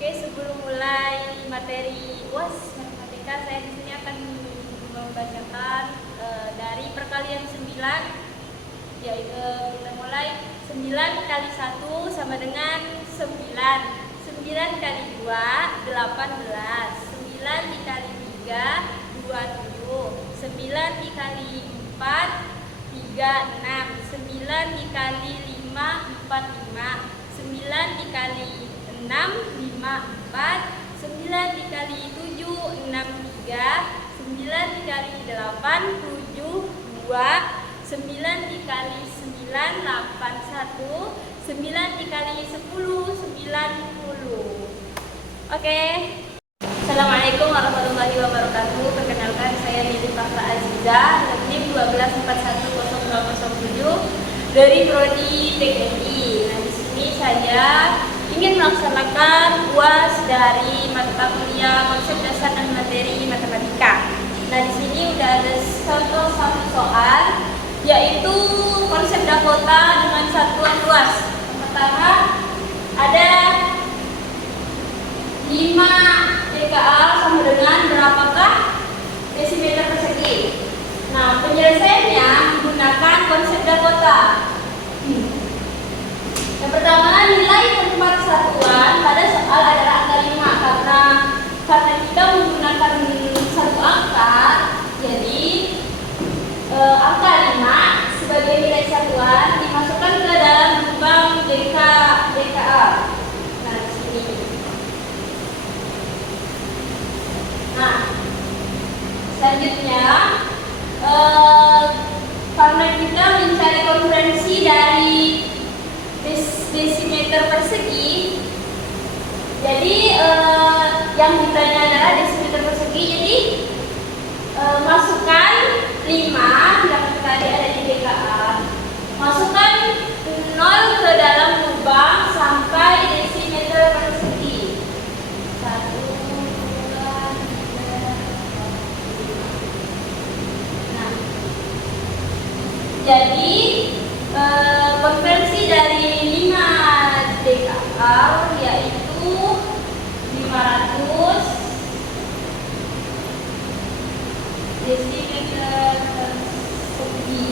Oke, sebelum mulai materi UAS matematika, saya di sini akan membacakan dari perkalian 9, yaitu kita mulai 9 kali 1 sama dengan 9. 9 kali 2, 18. 9 dikali 3, 27. 9 dikali 4, 36. 9 dikali 5, 45. 9 dikali 6, 54. 9 dikali 7, 63. 9 dikali 8, 72. 9 dikali 9, 81. 9 dikali 10, 90. Oke. Assalamualaikum warahmatullahi wabarakatuh. Perkenalkan, saya Niti Fakra Aziza, NIM 1241007 dari Prodi TKI. Nah, di sini saya ingin melaksanakan UAS dari mata kuliah konsep dasar dan materi matematika. Nah, di sini udah ada contoh satu soal, yaitu konsep Dakota dengan satuan luas. Yang pertama ada 5 dkA sama dengan berapakah desimeter persegi. Nah, penyelesaiannya menggunakan konsep Dakota. Yang pertama, nilai tempat satuan pada soal adalah angka 5. Karena kita menggunakan satu angka, jadi angka 5 sebagai nilai satuan dimasukkan ke dalam lubang dkA. Nah, di sini. Nah, selanjutnya karena kita mencari konferensi dari desimeter persegi, jadi yang ditanya adalah desimeter persegi. Jadi masukkan 5 yang tadi ada di dkA, masukkan 0 ke dalam lubang sampai desimeter persegi. 1, 2, 3, 4. Nah, jadi konversi dari 5 dkA yaitu 500 desimeter persegi.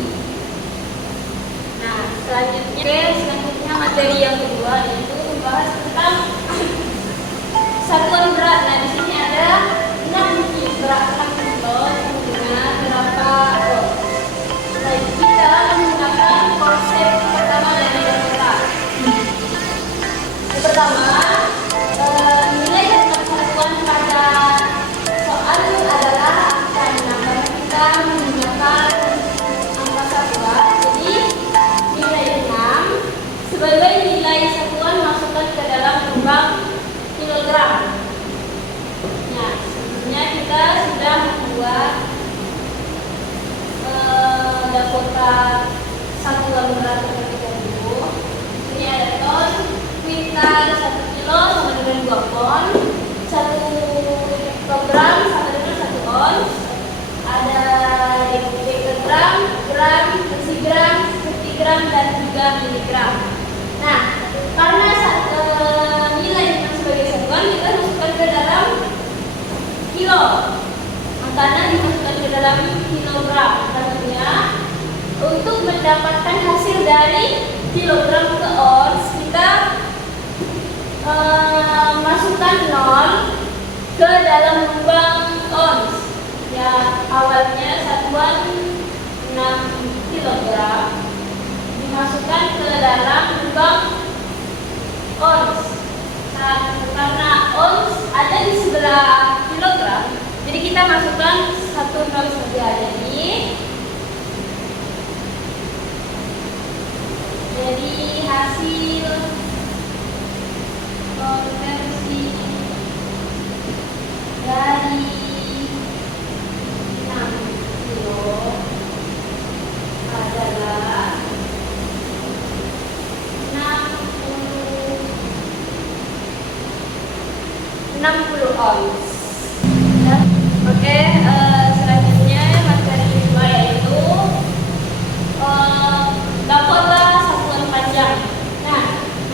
Nah, selanjutnya materi yang kedua yaitu membahas tentang satuan berat. Nah, di sini ada 6 berat 6 kilo dengan berapa ton. Baik, kita menggunakan konsep pertama dari Dakota. Yang pertama, nilai tempat satuan pada soal adalah angka 6. Karena kita menggunakan angka satuan, jadi nilai 6 sebagai nilai satuan masukkan ke dalam lubang kilogram. Nah, sebelumnya kita sudah membuat Dakota satuan berat terlebih dahulu. Ini ada ton, kuintal, 1 kilo sama dengan 2 pon, 1 kilogram sama dengan 1 ons. Ada dekigram, gram, desigram, sentigram, dan juga miligram. Nah, karena nilai sebagai satuan kita masukkan ke dalam kilo. Angkanya dimasukkan ke dalam kilogram. Artinya untuk mendapatkan hasil dari kilogram ke ons, kita masukkan 0 ke dalam lubang ons. Ya, awalnya satuan 6 kilogram dimasukkan ke dalam lubang ons. Karena ons ada di sebelah kilogram, jadi kita masukkan 1 0 saja. Jadi hasil konversi dari 6 kilo adalah 60 ons. Oke, selanjutnya materi kedua yaitu Dakota satuan panjang. Nah,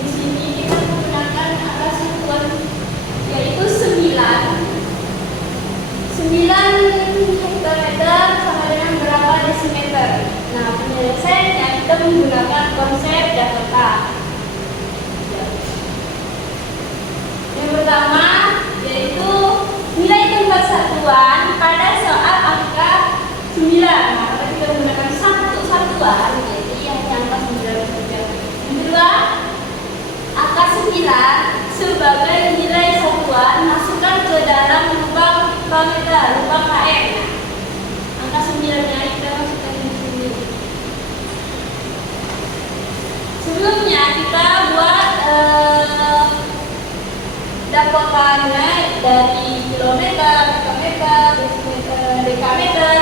di sini kita menggunakan angka satuan sebagai nilai satuan masukkan ke dalam lubang meter, lubang km. Angka 9-nya kita masukkan di sini. Sebelumnya kita buat dakotannya dari kilometer, meter, dekameter,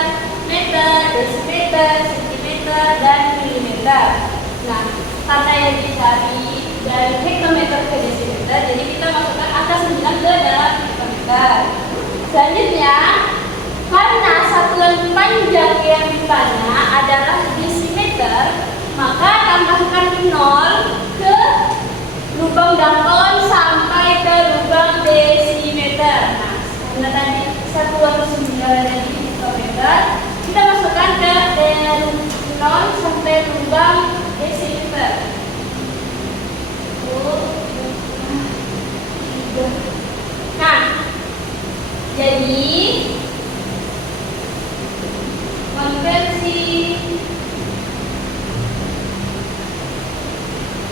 meter, desimeter, sentimeter, dan milimeter. Nah, kata yang dicari dari hektometer ke desimeter, jadi kita masukkan angka 9 ke dalam hektometer. Selanjutnya, karena satuan panjang yang ditanya adalah desimeter, maka tambahkan 0 ke lubang dakon sampai ke lubang desimeter. Nah, karena tadi satuan 9 dari hektometer, kita masukkan ke 0 sampai lubang desimeter. Nah, jadi konversi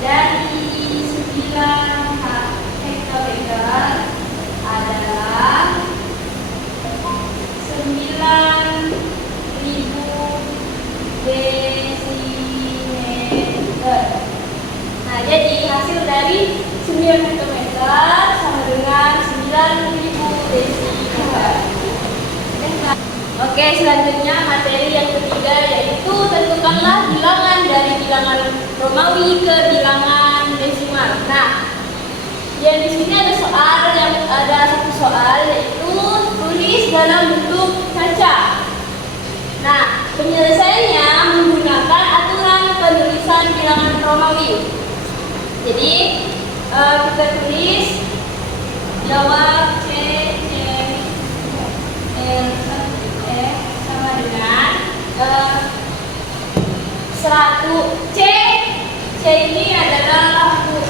dari 9 hektometer adalah 9.000 desimeter. Nah, jadi hasil dari 9 hektometer sama dengan 9.000 desimeter. Oke, selanjutnya materi yang ketiga yaitu tentukanlah bilangan dari bilangan Romawi ke bilangan desimal. Nah, yang di sini ada satu soal yaitu tulis dalam bentuk kaca. Nah, penyelesaiannya menggunakan aturan penulisan bilangan Romawi. Jadi kita tulis jawab C sama dengan 100 C ini adalah huruf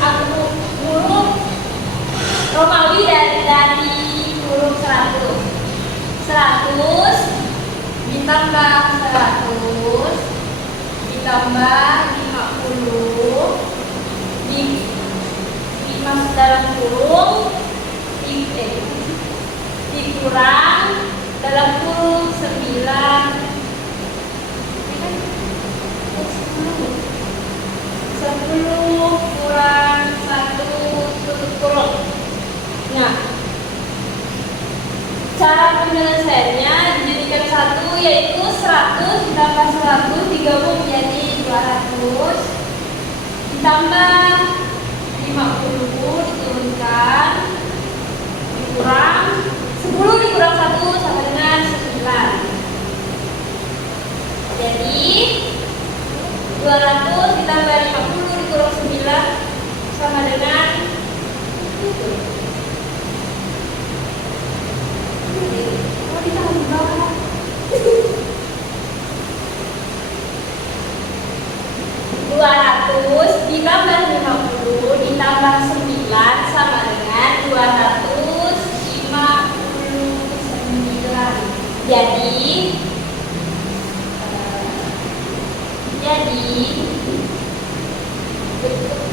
Romawi dari huruf 100 ditambah 100 ditambah 50 dimasuk dalam kurung dikurang dalam kurung 9 10 kurang 1 tutup kurung. Nah, cara penyelesaiannya dijadikan 1 yaitu 100 ditambah 100 digabung menjadi 200 ditambah 50 diturunkan dikurang 10 dikurang 1 sama dengan 9. Jadi 200 ditambah 50 dikurang 9 sama dengan 200 ditambah 50 ditambah 9 sama dengan 259. Jadi bentuk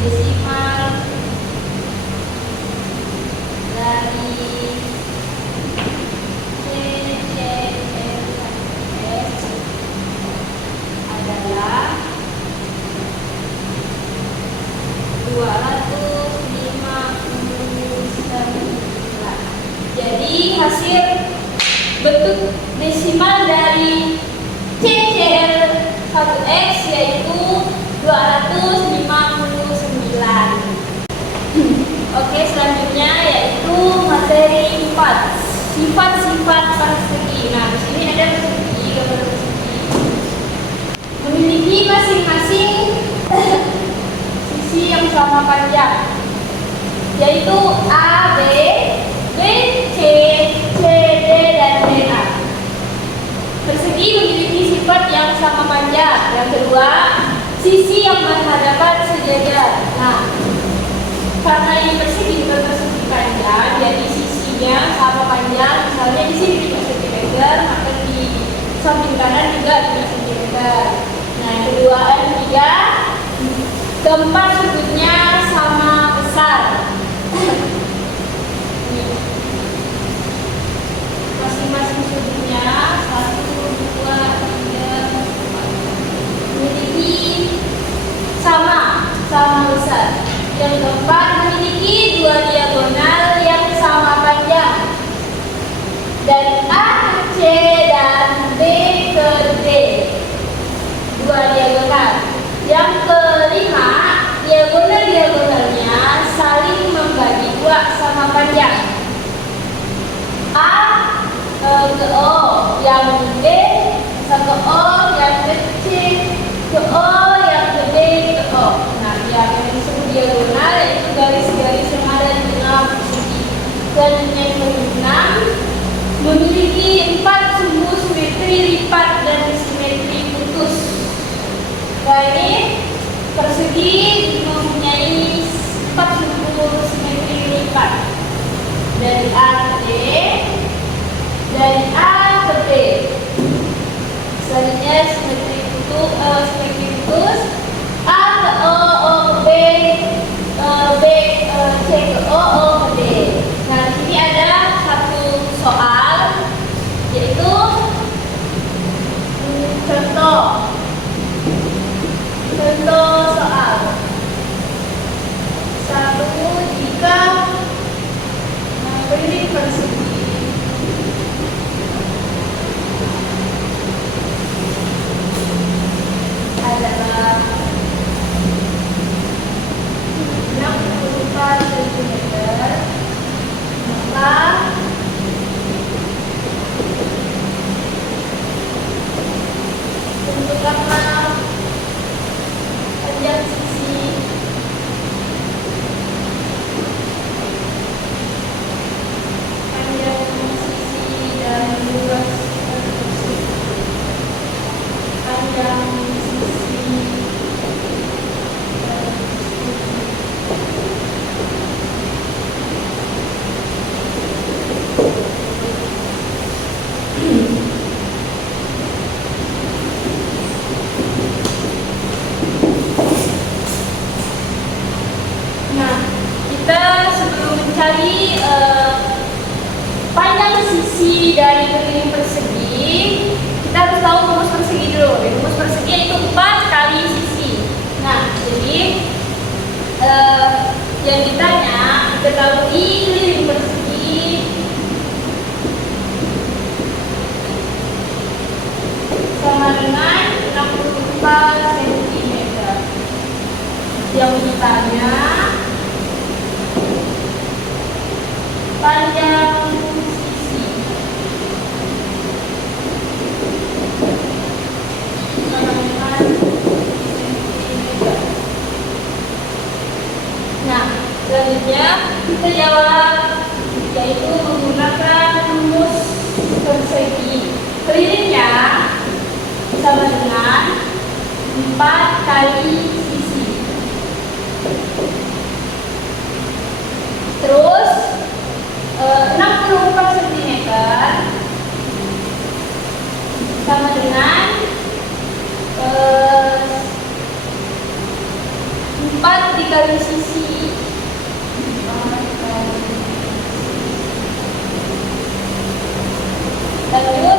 desimal dari CCLS adalah 259. Jadi hasil bentuk desimal dari CCL1X yaitu 259. Oke, selanjutnya yaitu materi 4, sifat-sifat persegi. Nah, di sini ada persegi, gambar persegi. Memiliki masing-masing sisi yang sama panjang, yaitu A, B, B, C, C, D, dan D, A. Persegi memiliki sifat yang sama panjang. Yang kedua, sisi yang berhadapan sejajar. Nah, karena ini persegi juga persegi panjang, jadi sisinya sama panjang. Misalnya di sini 5 cm, maka di samping kanan juga 5 cm. Nah, yang kedua, yang ketiga, keempat sudutnya sama besar. Masing-masing sudutnya 1, 2, 3, 4 memiliki sama besar. Yang keempat, memiliki 2 diagonal yang sama panjang dari A ke C dan B ke D. 2 diagonal. Yang kelima, diagonalnya saling membagi 2 sama panjang. A ke O, yang B ke O, yang ke C ke O, yang ke D ke O. Nah, yang disebut diagonal yaitu garis-garis yang ada di tengah persegi. Selanjutnya yang keenam, memiliki 4 sumbu simetri lipat dan simetri putus. Nah, ini persegi mempunyai 4 sumbu simetri lipat dari A ke D, dari A ke B. Selanjutnya simetri putus A ke O, O ke B, B C ke O, O ke D. Nah, di sini ada satu soal, yaitu contoh soal. 1, jika memiliki persegi adalah 64 cm, maka tentukanlah panjang sisi dan luas persegi. Panjang sisi Nah, kita sebelum mencari panjang sisi dari keliling persegi, kita harus tahu rumus persegi dulu. Rumus persegi itu 4 kali sisi. Nah, jadi yang ditanya, ketahui keliling persegi sama dengan 64 cm. Yang ditanya panjang sisi sama dengan cm. Nah, selanjutnya kita jawab, yaitu menggunakan rumus persegi. Kelilingnya sama dengan 4 kali sisi. Terus 64 cm sama dengan 4 dikali sisi. Lanjut,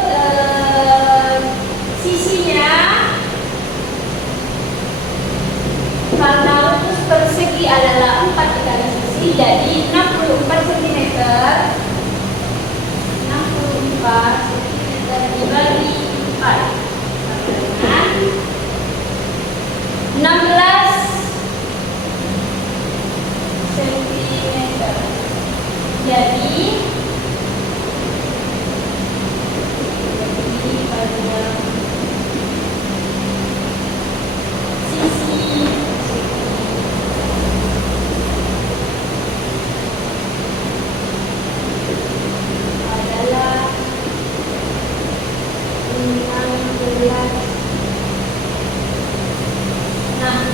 sisinya karena rumus persegi adalah 4 dikali sisi, jadi 64 cm. 64 cm dibagi 4 sama dengan 16 cm. Jadi panjang sisi adalah 16. Nah,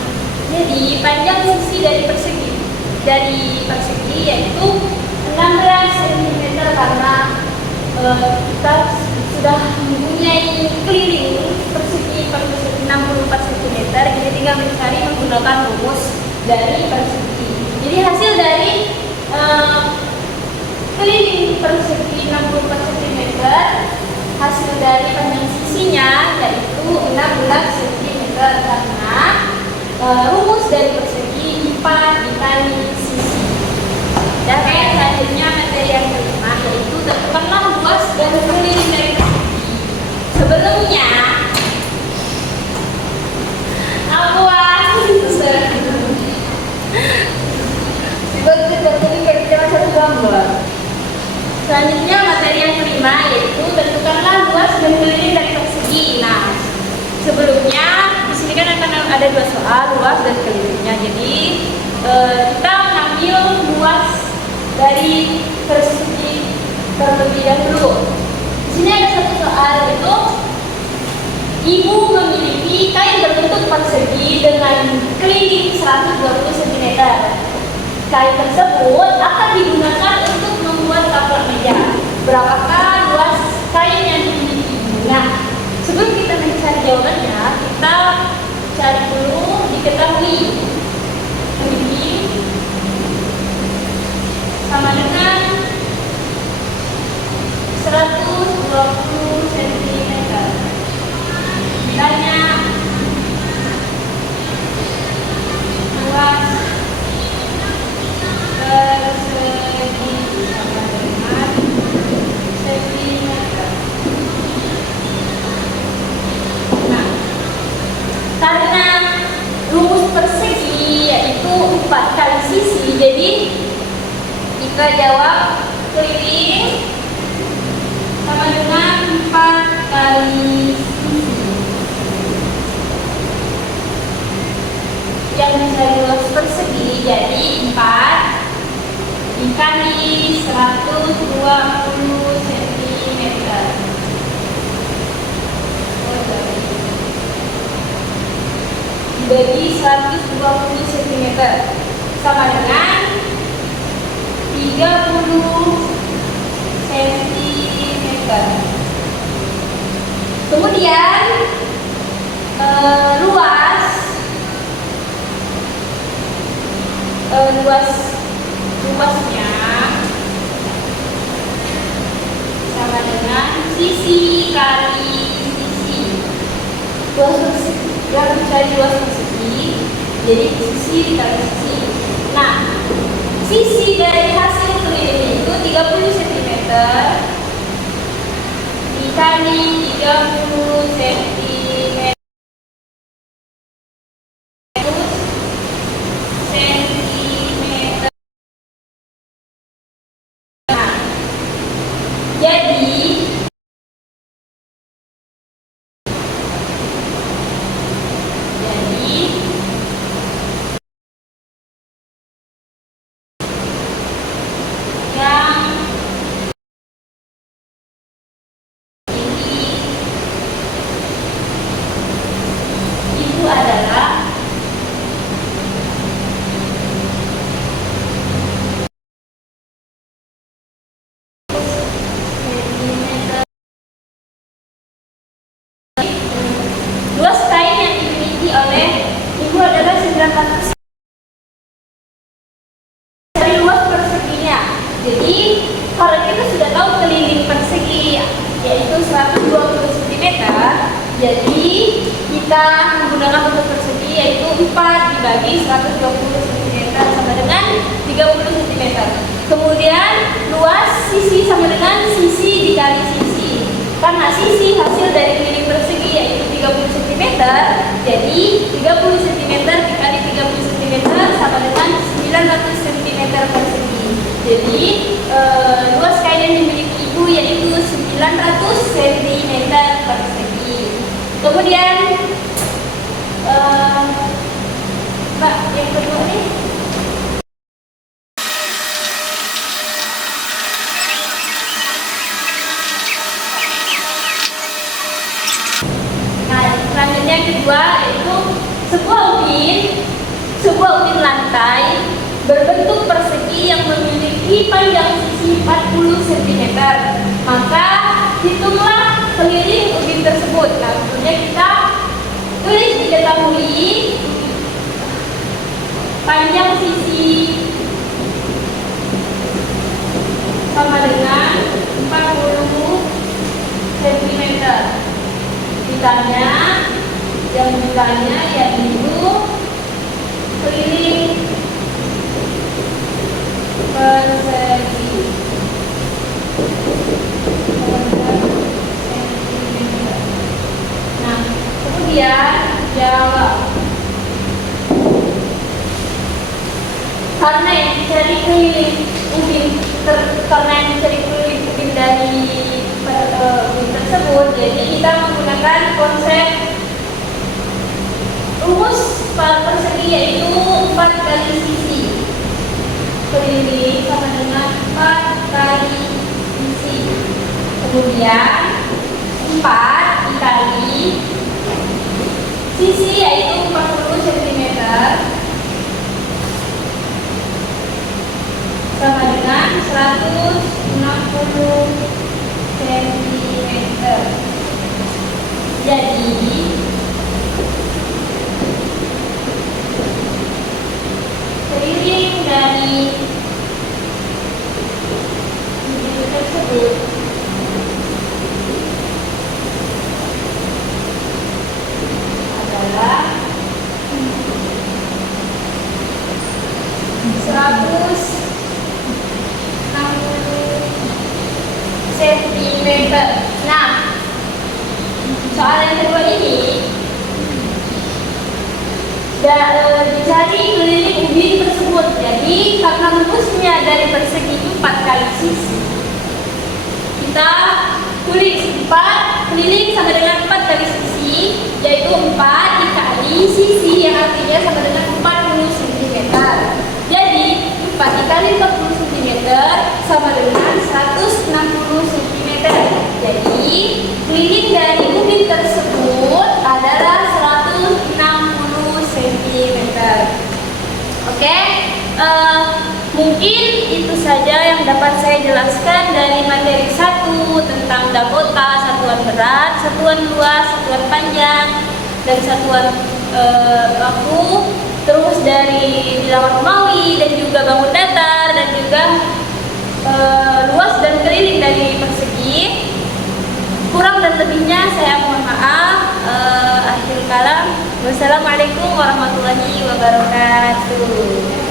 jadi panjang sisi dari persegi yaitu 16 kita sudah mempunyai keliling persegi per persegi 64 cm, jadi tinggal mencari menggunakan rumus dari persegi. Jadi hasil dari keliling persegi 64 cm, hasil dari panjang sisinya yaitu 16 cm, karena rumus dari persegi 4 dikali sisi. Dan selanjutnya materi yang kelima yaitu tentukanlah luas dan keliling dari persegi. Sebelumnya selanjutnya materi yang kelima yaitu tentukanlah luas dan keliling dari persegi. Nah, sebelumnya di sini kan akan ada dua soal, luas dan kelilingnya. Jadi kita mengambil luas dari persegi terlebih dahulu. Di sini ada satu soal yaitu ibu memiliki kain berbentuk persegi dengan keliling 120 cm. Kain tersebut akan digunakan untuk membuat taplak meja. Berapakah luas kain yang dimiliki ibu? Nah, sebelum kita mencari jawabannya, kita cari dulu diketahui. Ini sama dengan 120 cm. Bilanya luas persegi sama dengan sentimeter. Nah, karena rumus persegi yaitu 4 kali sisi, jadi kita jawab keliling sama dengan 4 kali sisi. Yang mencari luas persegi jadi 4 dikali 120 cm. Dibagi 120 cm sama dengan 30 cm. Kemudian luasnya sama dengan sisi kali sisi. Luas persegi, kita mencari luas persegi, jadi sisi dikali sisi. Nah, sisi dari hasil keliling itu 30 cm dikali 30 cm. Luas kain yang dimiliki oleh ibu adalah 900 dari luas perseginya. Jadi kalau kita sudah tahu keliling persegi yaitu 120 cm, jadi kita menggunakan bentuk persegi yaitu 4 dibagi 120 cm sama dengan 30 cm. Kemudian luas sisi sama dengan sisi dikali sisi. Karena sisi hasil dari keliling persegi yaitu 30 cm, jadi 30 cm dikali 30 cm sama dengan 900 cm persegi. Jadi luas kain yang dimiliki ibu yaitu 900 cm persegi. Kemudian Mbak, yang kedua nih. Selanjutnya yang kedua yaitu sebuah ubin lantai berbentuk persegi yang memiliki panjang sisi 40 cm. Maka panjang sisi sama dengan 40 cm. Ditanya, yang ditanya yaitu keliling persegi. Nah, kemudian jawab. Karena yang dicari keliling ubin dari ubin tersebut, jadi kita menggunakan konsep rumus persegi, yaitu 4 kali sisi. Keliling sama dengan 4 kali sisi. Kemudian 4 dikali sisi, yaitu 40 cm, sama dengan 160 cm. Jadi keliling dari ubin tersebut adalah 160 cm. Nah, soal yang kedua ini dicari keliling ubin tersebut. Jadi karena rumusnya dari persegi 4 kali sisi, kita tulis 4 keliling sama dengan 4 kali sisi, yaitu 4 dikali sisi, yang artinya sama dengan 40 cm. Jadi 4 dikali 40 cm sama dengan 160 cm. Jadi keliling dari ubin tersebut adalah 160 cm. Oke, mungkin itu saja yang dapat saya jelaskan dari materi 1 tentang Dakota, satuan berat, satuan luas, satuan panjang, dan satuan baku, terus dari bilangan Romawi, dan juga bangun datar, dan juga luas dan keliling dari persegi. Kurang dan lebihnya saya mohon maaf. Akhir kalam, wassalamualaikum warahmatullahi wabarakatuh.